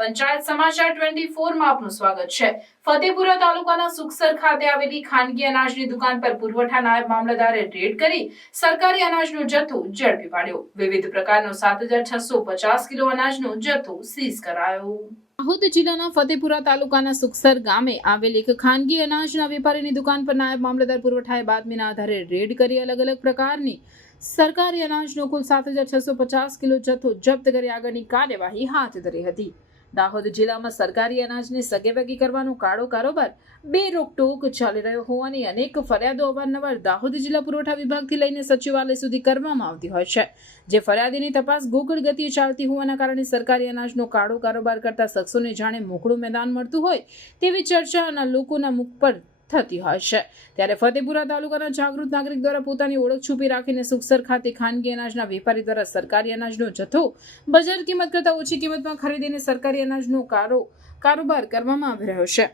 પંચાયત સમાચાર ટ્વેન્ટી ફોરમાં આપનું સ્વાગત છે. ફતેપુરા તાલુકાના સુખસર ખાતે આવેલી ખાનગી અનાજની દુકાન પર પુરવઠા નાયબ મામલતદારે રેડ કરી સરકારી અનાજનો જથ્થો ઝડપી પાડ્યો. વિવિધ પ્રકારનો સાત હજાર છસો પચાસ કિલો અનાજનો જથ્થો સીઝ કરાયો. દાહોદ જિલ્લાના ફતેપુરા તાલુકાના સુખસર ગામે આવેલ એક ખાનગી અનાજના વેપારીની દુકાન પર નાયબ મામલતદાર પુરવઠાએ બાતમીના આધારે રેડ કરી અલગ અલગ પ્રકારની સરકારી અનાજનો કુલ સાત હજાર છસો પચાસ કિલો જથ્થો જપ્ત કરી આગળની કાર્યવાહી હાથ ધરી હતી. દાહોદ જિલ્લામાં સરકારી અનાજને સગેવગી કરવાનો કાળો કારોબાર બે રોકટોક ચાલી રહ્યો હોવાની અનેક ફરિયાદો અવારનવાર દાહોદ જિલ્લા પુરવઠા વિભાગથી લઈને સચિવાલય સુધી કરવામાં આવતી હોય છે. જે ફરિયાદીની તપાસ ગોકળ ગતિએ ચાલતી હોવાના કારણે સરકારી અનાજનો કાળો કારોબાર કરતા શખ્સોને જાણે મોકળું મેદાન મળતું હોય તેવી ચર્ચા અને લોકોના મુખ પર થતી હોય છે. ત્યારે ફતેપુરા તાલુકાના જાગૃત નાગરિક દ્વારા પોતાની ઓળખ છુપી રાખીને સુખસર ખાતે ખાનગી અનાજના વેપારી દ્વારા સરકારી અનાજનો જથ્થો બજાર કિંમત કરતાં ઓછી કિંમતમાં ખરીદીને સરકારી અનાજનો કારો કારોબાર કરવામાં આવી રહ્યો છે.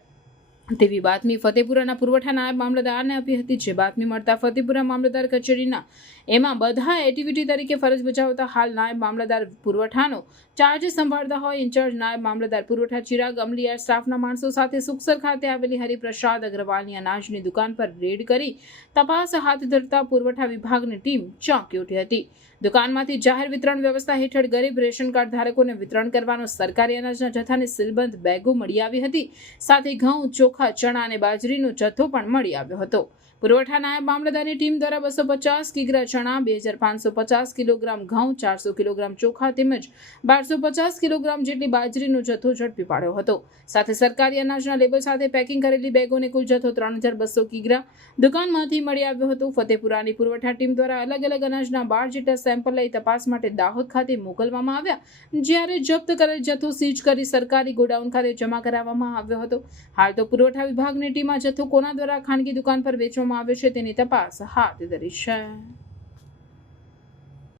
તેવી બાતમી ફતેપુરાના પુરવઠા નાયબ મામલતદારને આપી હતી, જે બાતમી મળતા ફતેપુરા મામલતદાર કચેરીના એમાં બધા એક્ટિવિટી તરીકે ફરજ બજાવતા હાલ નાયબ મામલતદાર પુરવઠાનો ચાર્જ સંભાળતા હોય, ઇન્ચાર્જ નાયબ મામલતદાર પુરવઠા ચિરાગ અમલીયાર સ્ટાફના માણસો સાથે સુખસર ખાતે આવેલી હરિપ્રસાદ અગ્રવાલની અનાજની દુકાન પર રેડ કરી તપાસ હાથ ધરતા પુરવઠા વિભાગની ટીમ ચોંકી ઉઠી હતી. દુકાનમાંથી જાહેર વિતરણ વ્યવસ્થા હેઠળ ગરીબ રેશન કાર્ડ ધારકોને વિતરણ કરવાનો સરકારી અનાજના જથ્થાની સીલબંધ બેગો મળી આવી હતી. સાથે ઘઉં, ચોખા, ચણા અને બાજરીનો જથ્થો પણ મળી આવ્યો હતો. પુરવઠા નાયબ મામલતદારની ટીમ દ્વારા બસો પચાસ કિગ્રા ચણા, બે હજાર પાંચસો પચાસ કિલોગ્રામ ઘઉં, ચારસો કિલોગ્રામ ચોખા તેમજ બારસો પચાસ કિલોગ્રામ જેટલી બાજરીનો જથ્થો ઝડપી પાડ્યો હતો. સાથે સરકારી અનાજના લેબલ સાથે પેકિંગ કરેલી બેગોને કુલ જથ્થો ત્રણ હજાર બસો કિગ્રા દુકાનમાંથી મળી આવ્યો હતો. ફતેપુરાની પુરવઠા ટીમ દ્વારા અલગ અલગ અનાજના બાર જેટલા સેમ્પલ લઈ તપાસ માટે દાહોદ ખાતે મોકલવામાં આવ્યા. જ્યારે જપ્ત કરેલ જથ્થો સીઝ કરી સરકારી ગોડાઉન ખાતે જમા કરાવવામાં આવ્યો હતો. હાલ તો પુરવઠા વિભાગની ટીમ આ જથ્થો કોના દ્વારા ખાનગી દુકાન પર વેચવામાં આવ્યો છે તેની તપાસ હાથ ધરી છે